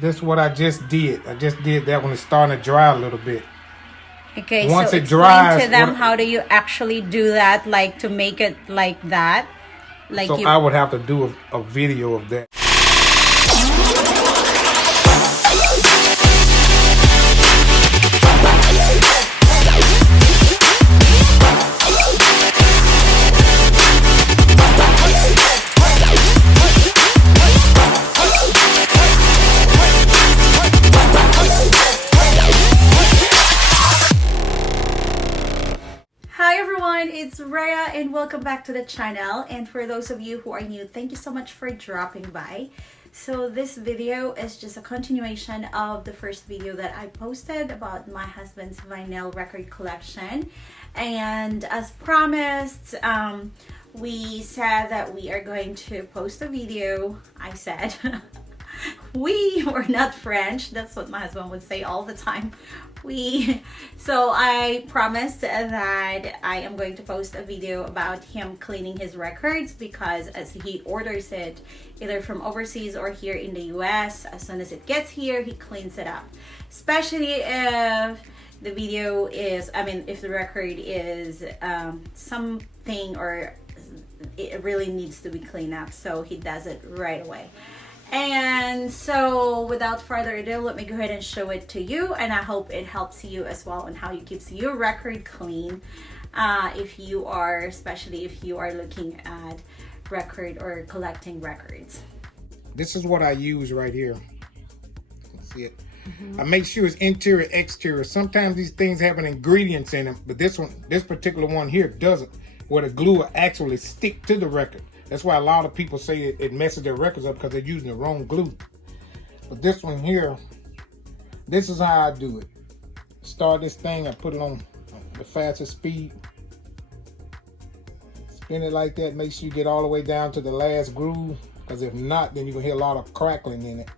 This is what I just did. I just did that when it's starting to dry a little bit. Okay, Once so it explain dries, to them how do you actually do that, like to make it like that, like so you. I would have to do a video of that. Hi everyone, it's Rhea and welcome back to the channel. And for those of you who are new, thank you so much for dropping by. So this video is just a continuation of the first video that I posted about my husband's vinyl record collection. And as promised, we said that we are going to post a video. I said we were not French. That's what my husband would say all the time. So I promised that I am going to post a video about him cleaning his records, because as he orders it either from overseas or here in the US, as soon as it gets here, he cleans it up. Especially if the video is, if the record is something or it really needs to be cleaned up, so he does it right away. And so without further ado, let me go ahead and show it to you, and I hope it helps you as well on how you keep your record clean, especially if you are looking at record or collecting records. This is what I use right here. See it? I make sure it's interior, exterior. Sometimes these things have an ingredients in them, but this particular one here doesn't, where the glue will actually stick to the record. That's why a lot of people say it messes their records up, because they're using the wrong glue. But this one here, this is how I do it. Start this thing, I put it on the fastest speed. Spin it like that, make sure you get all the way down to the last groove, because if not, then you're gonna hear a lot of crackling in it.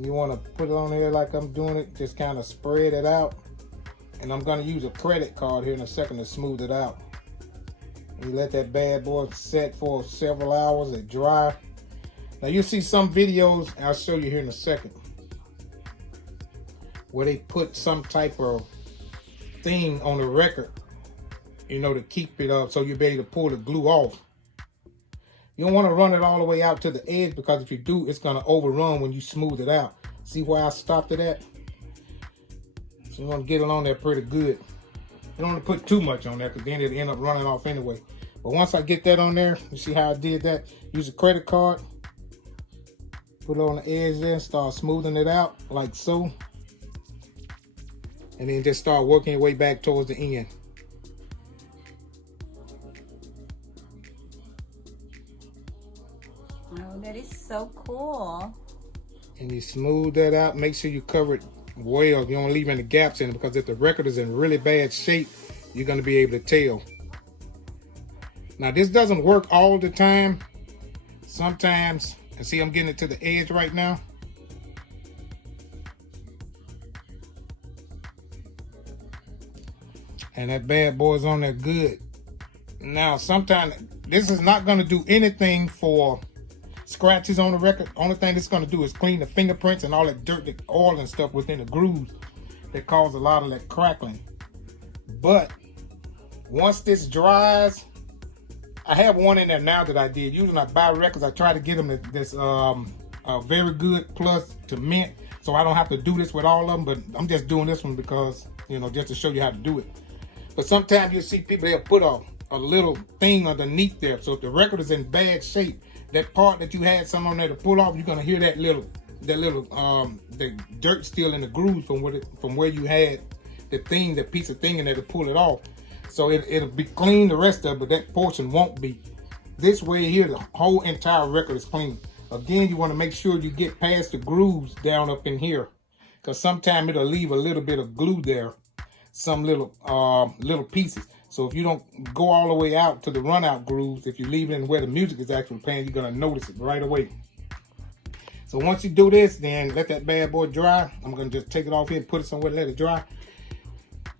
You wanna put it on there like I'm doing it, just kind of spread it out. And I'm gonna use a credit card here in a second to smooth it out. You let that bad boy set for several hours and dry. Now you'll see some videos, and I'll show you here in a second, where they put some type of thing on the record, to keep it up so you'll be able to pull the glue off. You don't want to run it all the way out to the edge, because if you do, it's going to overrun when you smooth it out. See why I stopped it at? So you want to get it on there pretty good. You don't want to put too much on there, because then it'll end up running off anyway. But once I get that on there, you see how I did that? Use a credit card, put it on the edge there, start smoothing it out like so. And then just start working your way back towards the end. Oh, that is so cool. And you smooth that out. Make sure you cover it well. You don't leave any gaps in it, because if the record is in really bad shape, you're going to be able to tell. Now this doesn't work all the time. Sometimes, and see I'm getting it to the edge right now. And that bad boy's on there good. Now sometimes this is not going to do anything for scratches on the record. Only thing it's going to do is clean the fingerprints and all that dirt, the oil and stuff within the grooves that cause a lot of that crackling. But once this dries, I have one in there now that I did. Usually I buy records, I try to get them this very good plus to mint, so I don't have to do this with all of them. But I'm just doing this one because, just to show you how to do it. But sometimes you see people, they'll put a little thing underneath there. So if the record is in bad shape, that part that you had some on there to pull off, you're gonna hear that little the dirt still in the grooves from where you had the piece of thing in there to pull it off. So it'll be clean, the rest of it, but that portion won't be. This way here, the whole entire record is clean. Again, you want to make sure you get past the grooves down up in here, because sometimes it'll leave a little bit of glue there, some little pieces. So if you don't go all the way out to the run out grooves, if you leave it in where the music is actually playing, you're gonna notice it right away. So once you do this, then let that bad boy dry. I'm gonna just take it off here and put it somewhere, let it dry.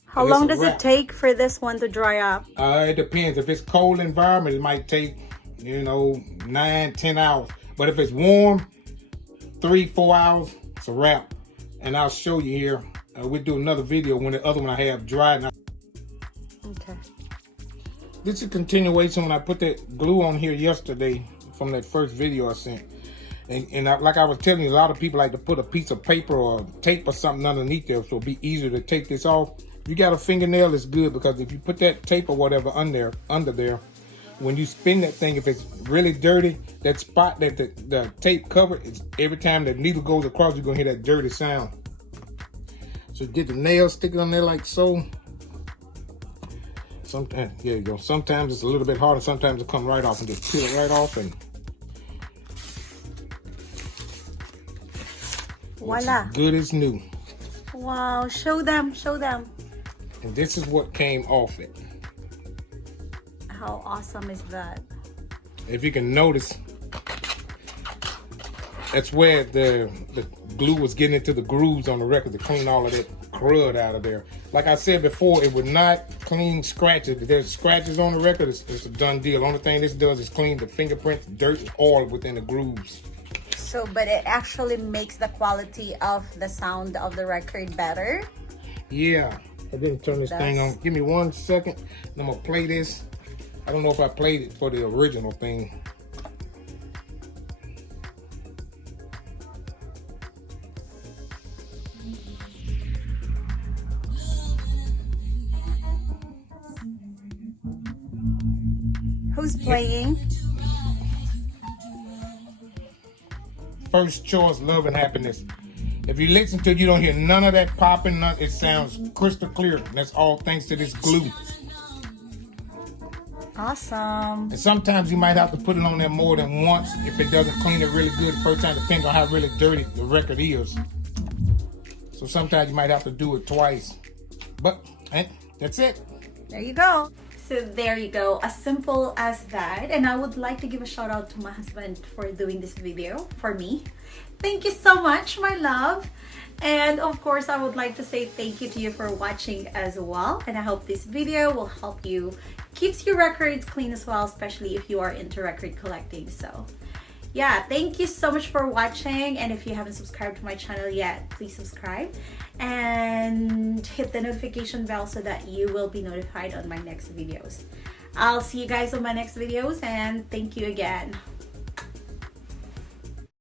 How long does it take for this one to dry up? It depends. If it's cold environment, it might take, 9-10 hours. But if it's warm, 3-4 hours, it's a wrap. And I'll show you here. We'll do another video when the other one I have dried. Okay. This is a continuation when I put that glue on here yesterday from that first video I sent. Like I was telling you, a lot of people like to put a piece of paper or tape or something underneath there so it'll be easier to take this off. If you got a fingernail, it's good, because if you put that tape or whatever under there, when you spin that thing, if it's really dirty, that spot that the tape covered, every time the needle goes across, you're gonna hear that dirty sound. So get the nail, stick it on there like so. Sometimes, there you go. Sometimes it's a little bit harder. Sometimes it come right off, and just peel it right off, and voila. Good as new. Wow, show them, show them. And this is what came off it. How awesome is that? If you can notice, that's where the glue was getting into the grooves on the record to clean all of that crud out of there. Like I said before, it would not clean scratches. If there's scratches on the record, it's a done deal. Only thing this does is clean the fingerprints, dirt, and oil within the grooves. So, but it actually makes the quality of the sound of the record better. Yeah, I didn't turn this thing on. Give me 1 second, and I'm gonna play this. I don't know if I played it for the original thing. Who's playing? First Choice, Love and Happiness. If you listen to it, you don't hear none of that popping. It sounds crystal clear. And that's all thanks to this glue. Awesome. And sometimes you might have to put it on there more than once if it doesn't clean it really good the first time, depending on how really dirty the record is. So sometimes you might have to do it twice. But that's it. There you go. So there you go, as simple as that. And I would like to give a shout out to my husband for doing this video for me. Thank you so much, my love. And of course, I would like to say thank you to you for watching as well. And I hope this video will help you keeps your records clean as well, especially if you are into record collecting. So yeah, thank you so much for watching. And if you haven't subscribed to my channel yet, please subscribe and hit the notification bell so that you will be notified on my next videos. I'll see you guys on my next videos, and thank you again.